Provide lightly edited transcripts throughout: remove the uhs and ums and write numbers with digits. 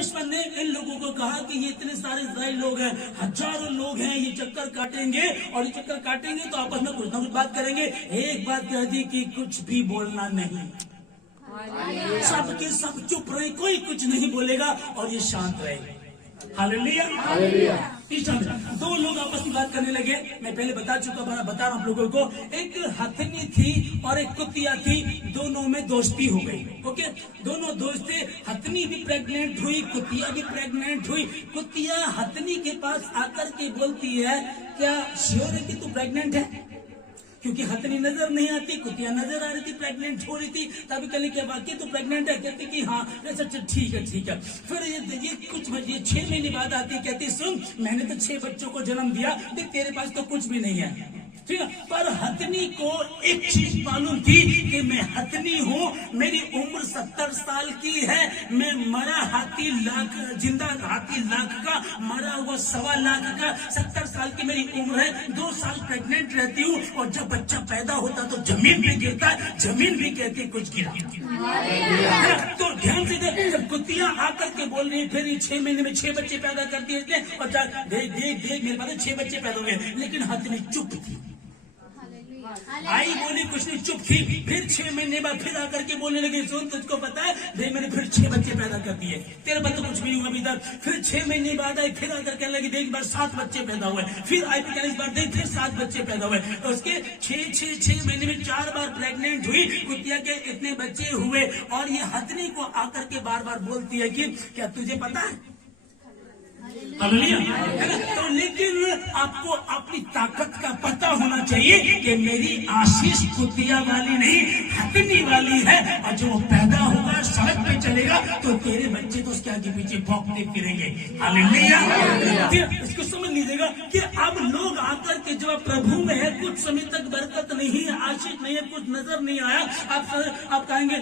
परमेश्वर ने इन लोगों को कहा कि ये इतने सारे इस्राएल लोग हैं, हजारों लोग हैं, ये चक्कर काटेंगे और ये चक्कर काटेंगे तो आपस में कुछ ना कुछ बात करेंगे। एक बात कह दी कि कुछ भी बोलना नहीं, सबके सब चुप रहे, कोई कुछ नहीं बोलेगा और ये शांत रहे। हालेलुया। दो लोग आपस में बात करने लगे। मैं पहले बता रहा हूं आप लोगों को। एक हथनी थी और एक कुतिया थी, दोनों में दोस्ती हो गई। ओके, दोनों दोस्त थे। हथनी भी प्रेग्नेंट हुई, कुतिया भी प्रेग्नेंट हुई। कुतिया हथनी के पास आकर के बोलती है, क्या श्योर है कि तू प्रेग्नेंट है? क्योंकि हथनी नजर नहीं आती, कुतिया नजर आ रही थी, प्रेग्नेंट हो रही थी। तभी कहने के बाकी तो प्रेग्नेंट है? कहती कि हाँ। अच्छा ठीक है ठीक है। फिर ये कुछ 6 महीने बाद आती, कहती सुन मैंने तो 6 बच्चों को जन्म दिया, देख तेरे पास तो कुछ भी नहीं है, ठीक है। पर हथनी को एक चीज मालूम थी कि मैं हथनी हूं, मेरी उम्र 70 साल की है, मैं मरा हाथी लाख, जिंदा हाथी लाख का, मरा हुआ 1.25 लाख का, 70 साल की मेरी उम्र है, 2 साल प्रेग्नेंट रहती हूँ और जब बच्चा पैदा होता तो जमीन पे गिरता है, जमीन भी कहती कुछ गिरा। तो ध्यान से देख, जब कुतिया आकर के बोल रही, फिर 6 महीने में 6 बच्चे पैदा करती है और देख मेरे पास 6 बच्चे पैदा हुए, लेकिन हथनी चुप थी। आई बोली कुछ नहीं, चुप थी। फिर 6 महीने बाद फिर आकर के बोलने लगी, सुन तुझको पता है देख मैंने फिर 6 बच्चे पैदा कर दिए, तेरे पास तो कुछ भी नहीं हुआ अभी तक। फिर 6 महीने बाद आई, फिर आकर कहने लगी देख बार 7 बच्चे पैदा हुए। फिर आई फिर इस बार देख फिर 7 बच्चे पैदा हुए। उसके 6 महीने में 4 बार प्रेग्नेंट हुई, कुतिया के इतने बच्चे हुए। और ये हथनी को आकर के बार बार बोलती है कि क्या तुझे पता है? तो लेकिन आपको अपनी ताकत का पता होना चाहिए कि मेरी आशीष कुतिया वाली नहीं, हथनी वाली है। और जो पैदा होगा सड़क पे चलेगा तो तेरे बच्चे तो उसके आगे पीछे भौंकते फिरेंगे। हालेलुया। इसको समझ लीजिएगा कि अब लोग आकर के जब प्रभु में है, कुछ समय तक बरकत नहीं है, आशीष नहीं है, कुछ नजर नहीं आया, आप कहेंगे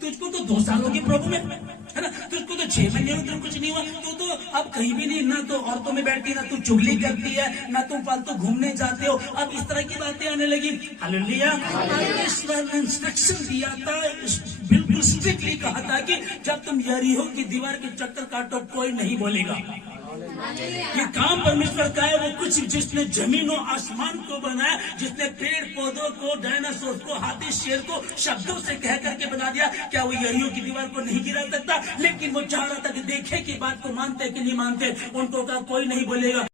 तुझको तो 2 सालों के प्रभु में है ना, तुझको तो 6 महीने में कुछ नहीं हुआ, तो अब कहीं भी नहीं, ना तो औरतों में बैठती, ना तू चुगली करती है, ना तुम फालतू घूमने जाते हो। अब इस तरह की बातें आने लगी। हालेलुया। ईश्वर ने इंस्ट्रक्शन दिया था, बिल्कुल स्ट्रिक्टली कहा था कि जब तुम यरीहो की दीवार के चक्कर काटो कोई नहीं बोलेगा। ये काम परमेश्वर का है। वो कुछ जिसने जमीन और आसमान को बनाया, जिसने पेड़ पौधों को, डायनासोर को, हाथी शेर को शब्दों से कह करके बना दिया, क्या वो यरीहो की दीवार को नहीं गिरा सकता? लेकिन वो चाह रहा था कि देखे कि बात को मानते कि नहीं मानते। उनको कहा कोई नहीं बोलेगा।